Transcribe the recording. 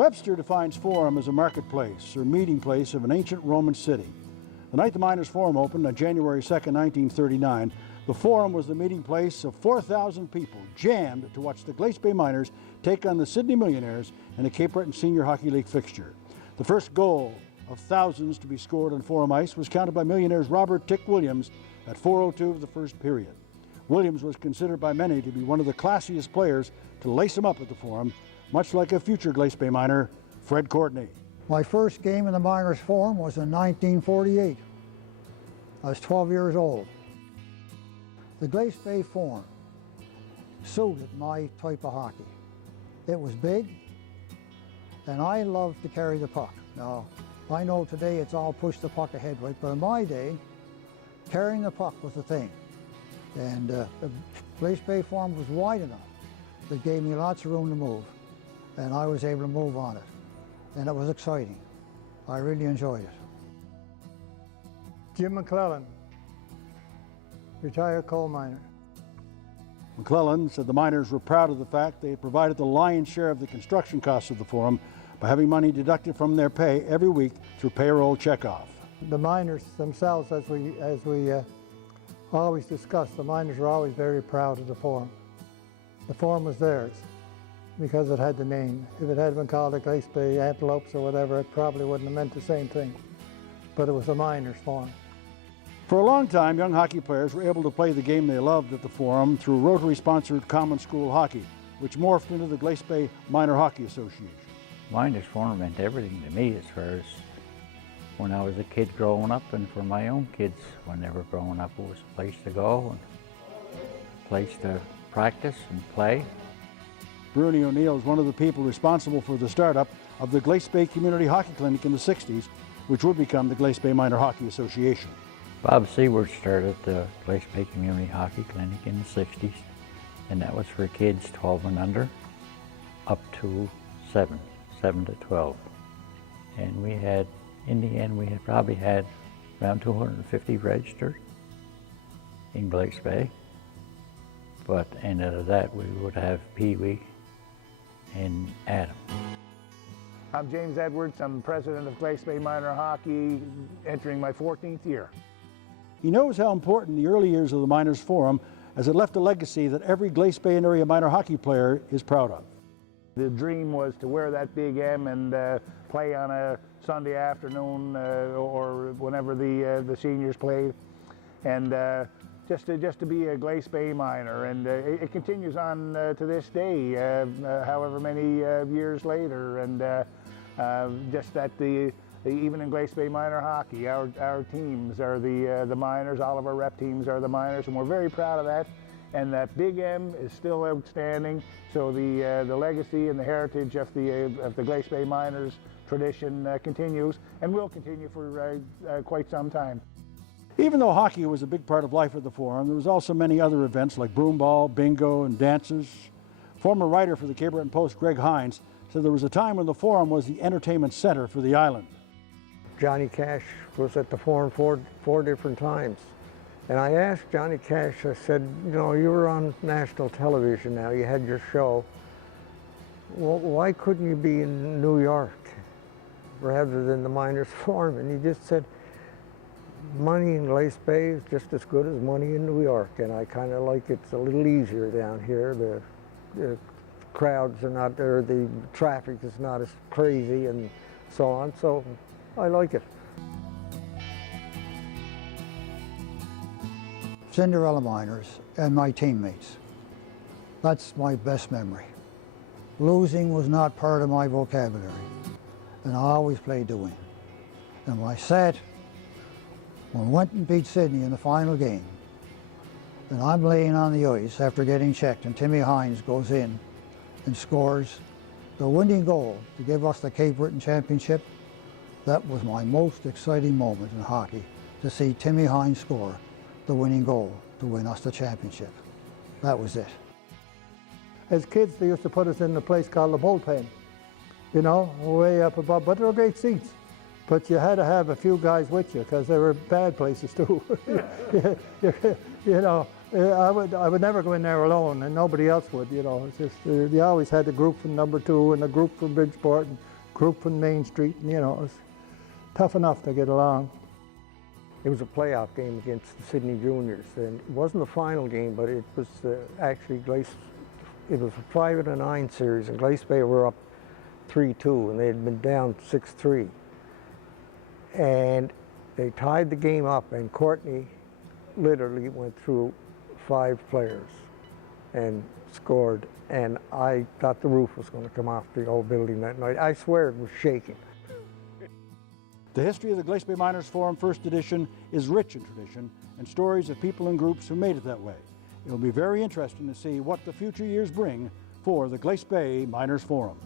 Webster defines forum as a marketplace or meeting place of an ancient Roman city. The night the Miners Forum opened on January 2nd, 1939, the Forum was the meeting place of 4,000 people jammed to watch the Glace Bay Miners take on the Sydney Millionaires in a Cape Breton Senior Hockey League fixture. The first goal of thousands to be scored on Forum ice was counted by Millionaires Robert "Tick" Williams at 4:02 of the first period. Williams was considered by many to be one of the classiest players to lace him up at the Forum, much like a future Glace Bay Miner, Fred Courtney. My first game in the Miners Forum was in 1948. I was 12 years old. The Glace Bay Forum suited my type of hockey. It was big, and I loved to carry the puck. Now, I know today it's all push the puck ahead, right? But in my day, carrying the puck was the thing. And the Glace Bay Forum was wide enough that gave me lots of room to move, and I was able to move on it. And it was exciting. I really enjoyed it. Jim McClellan, retired coal miner. McClellan said the miners were proud of the fact they had provided the lion's share of the construction costs of the Forum by having money deducted from their pay every week through payroll checkoff. The miners themselves, as we always discuss, the miners were always very proud of the Forum. The Forum was theirs because it had the name. If it had been called the Glace Bay Antelopes or whatever, it probably wouldn't have meant the same thing. But it was a miners' Forum. For a long time, young hockey players were able to play the game they loved at the Forum through Rotary-sponsored common school hockey, which morphed into the Glace Bay Minor Hockey Association. Miners Forum meant everything to me as far as when I was a kid growing up, and for my own kids when they were growing up. It was a place to go and a place to practice and play. Bruni O'Neill is one of the people responsible for the startup of the Glace Bay Community Hockey Clinic in the 60s, which would become the Glace Bay Minor Hockey Association. Bob Seward started the Glace Bay Community Hockey Clinic in the 60s, and that was for kids 12 and under, up to 7 to 12. And we had, in the end, we had probably had around 250 registered in Glace Bay. But and out of that, we would have Pee Wee and Adam. I'm James Edwards. I'm president of Glace Bay Minor Hockey, entering my 14th year. He knows how important the early years of the Miners Forum, as it left a legacy that every Glace Bay and area minor hockey player is proud of. The dream was to wear that big M and play on a Sunday afternoon or whenever the seniors played, and just to be a Glace Bay Miner. And it continues on to this day, however many years later, and just that even in Glace Bay Minor Hockey, our teams are the Miners. All of our rep teams are the Miners, and we're very proud of that. And that big M is still outstanding. So the legacy and the heritage of the Glace Bay Miners tradition continues, and will continue for quite some time. Even though hockey was a big part of life at the Forum, there was also many other events like broomball, bingo, and dances. Former writer for the Cape Breton Post, Greg Hines, said there was a time when the Forum was the entertainment center for the island. Johnny Cash was at the Forum four different times. And I asked Johnny Cash, I said, you know, you were on national television now, you had your show. Well, why couldn't you be in New York rather than the Miners Forum? And he just said, money in Glace Bay is just as good as money in New York. And I kind of like it's a little easier down here. The crowds are not there, the traffic is not as crazy and so on. So I like it. Cinderella Miners and my teammates. That's my best memory. Losing was not part of my vocabulary, and I always played to win. And when we went and beat Sydney in the final game, and I'm laying on the ice after getting checked, and Timmy Hines goes in and scores the winning goal to give us the Cape Breton Championship, that was my most exciting moment in hockey, to see Timmy Hines score the winning goal to win us the championship. That was it. As kids, they used to put us in a place called the bullpen, you know, way up above, but they were great seats. But you had to have a few guys with you because they were bad places too. You know, I would never go in there alone, and nobody else would, you know. It's just, you always had a group from number 2 and a group from Bridgeport, and group from Main Street, and, you know, it was tough enough to get along. It was a playoff game against the Sydney Juniors, and it wasn't the final game, but it was actually Glace. It was a 5-9 series, and Glace Bay were up 3-2, and they had been down 6-3. And they tied the game up, and Courtney literally went through 5 players and scored, and I thought the roof was going to come off the old building that night. I swear it was shaking. The history of the Glace Bay Miners Forum First Edition is rich in tradition and stories of people and groups who made it that way. It will be very interesting to see what the future years bring for the Glace Bay Miners Forum.